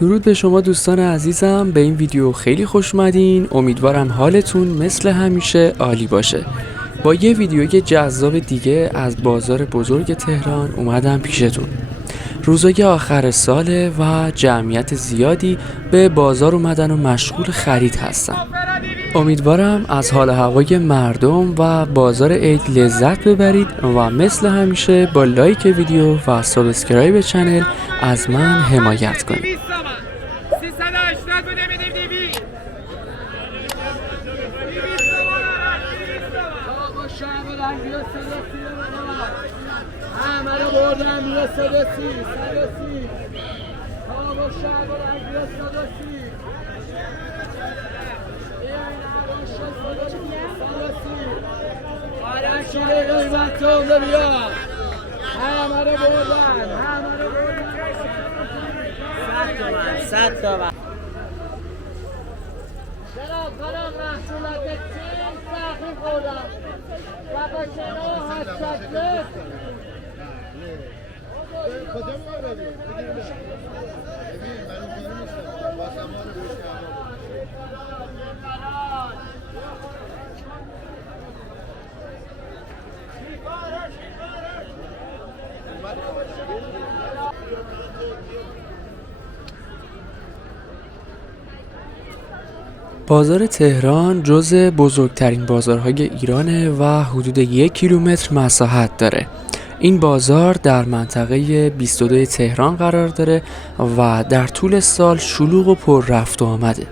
درود به شما دوستان عزیزم، به این ویدیو خیلی خوش اومدین. امیدوارم حالتون مثل همیشه عالی باشه. با یه ویدیوی جذاب دیگه از بازار بزرگ تهران اومدم پیشتون. روزای آخر ساله و جمعیت زیادی به بازار اومدن و مشغول خرید هستن. امیدوارم از حال هوای مردم و بازار عید لذت ببرید و مثل همیشه با لایک ویدیو و سابسکرایب چنل از من حمایت کنید. بازار تهران جزو بزرگترین بازارهای ایرانه و حدود 1 کیلومتر مساحت داره. این بازار در منطقه 22 تهران قرار داره و در طول سال شلوغ و پر رفت و آمده.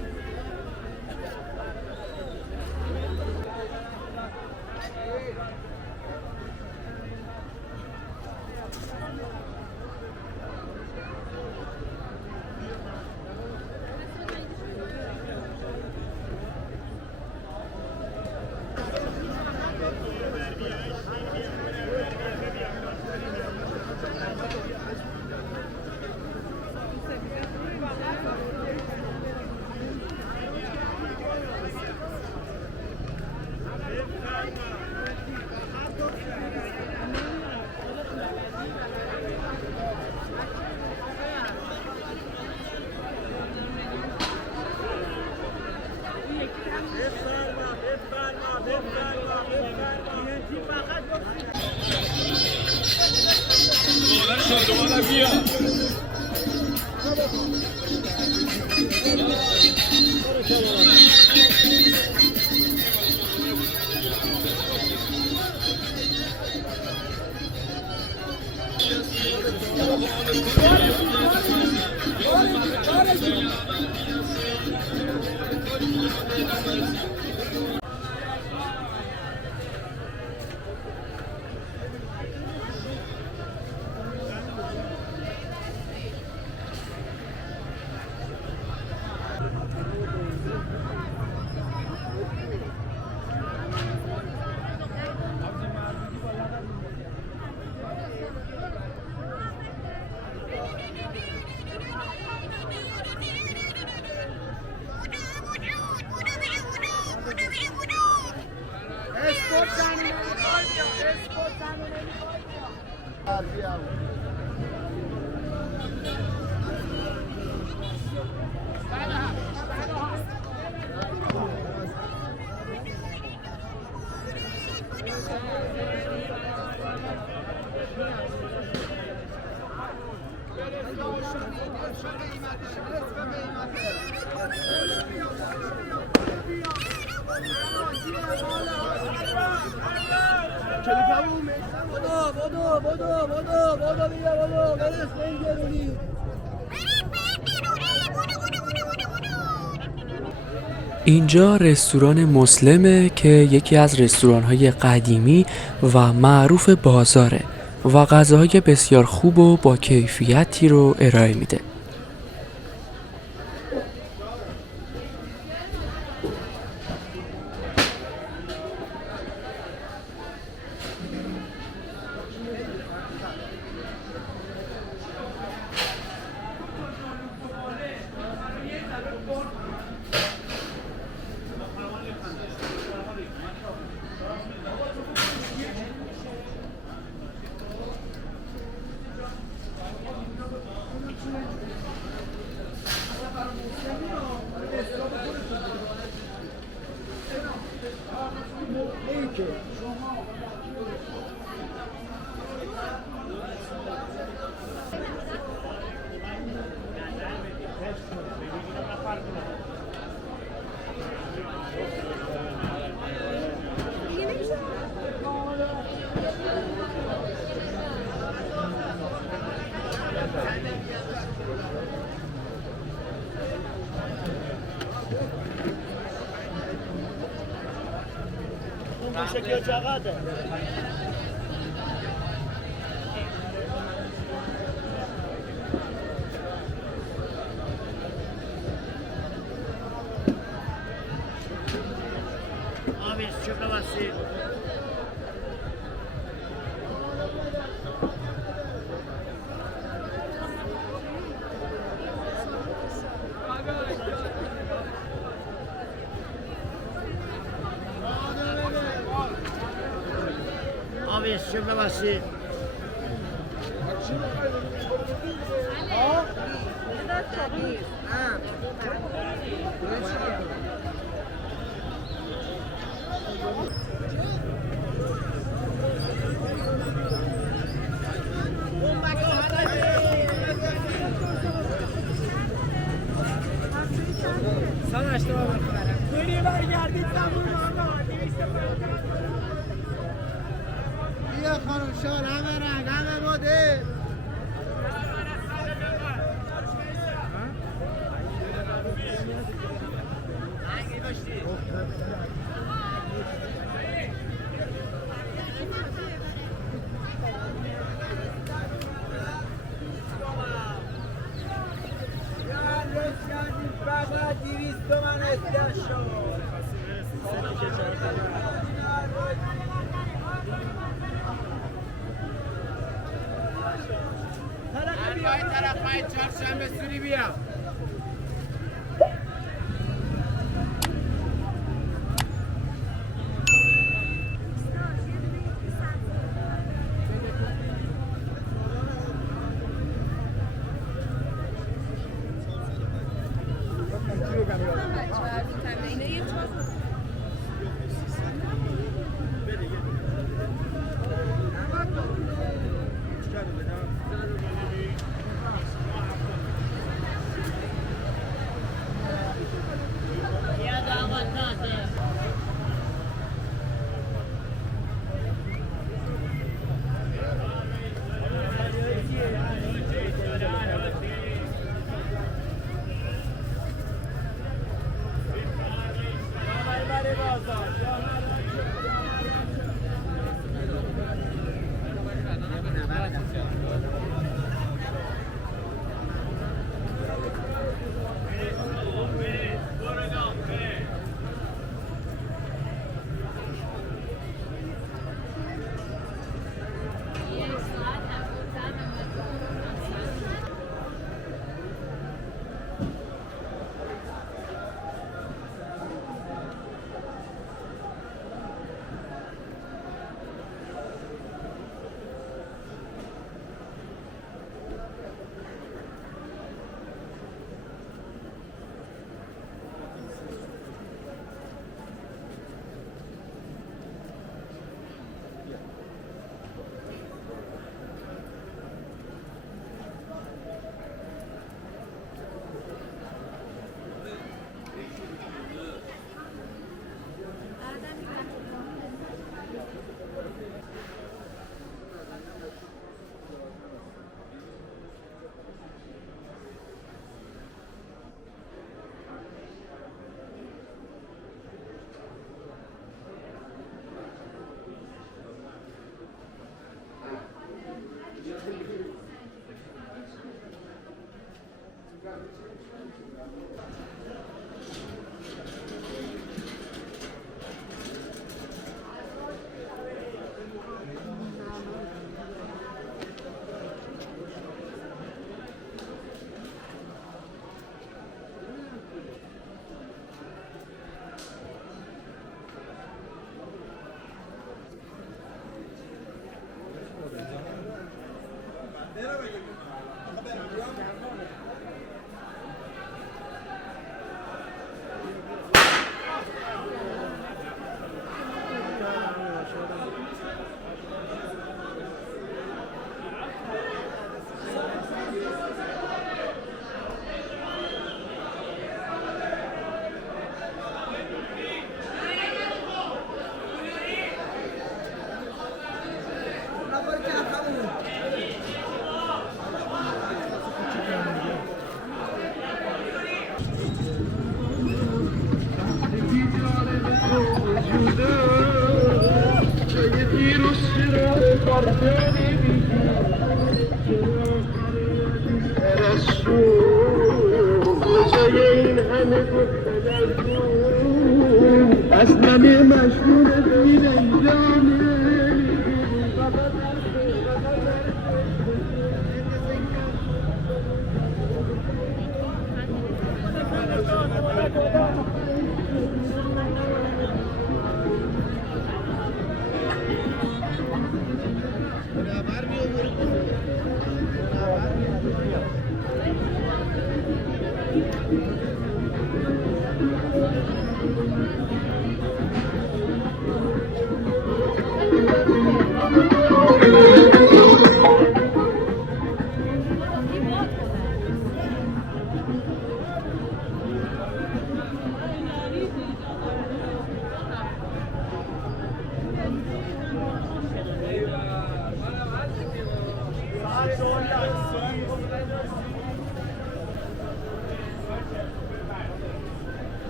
اینجا رستوران مسلمه که یکی از رستوران‌های قدیمی و معروف بازاره و غذاهای بسیار خوب و با کیفیتی رو ارائه میده. شکل چقدره؟ آمیز شکل وسیع آمیز شکل وسیع sana اشتباه میکنم دوری برگردید بیا خانم شان همه رنگ همه مدل طرف چهارشنبه سوری بیا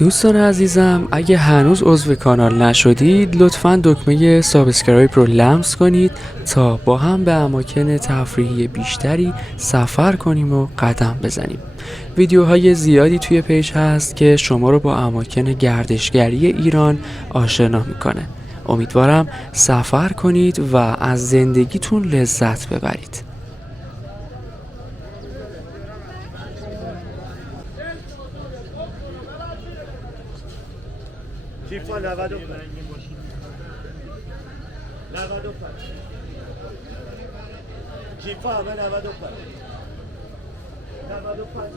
دوستان عزیزم، اگه هنوز عضو کانال نشدید لطفاً دکمه سابسکرایب رو لمس کنید تا با هم به اماکن تفریحی بیشتری سفر کنیم و قدم بزنیم. ویدیوهای زیادی توی پیج هست که شما رو با اماکن گردشگری ایران آشنا میکنه. امیدوارم سفر کنید و از زندگیتون لذت ببرید. جیفا 95 جیفا همه 95 95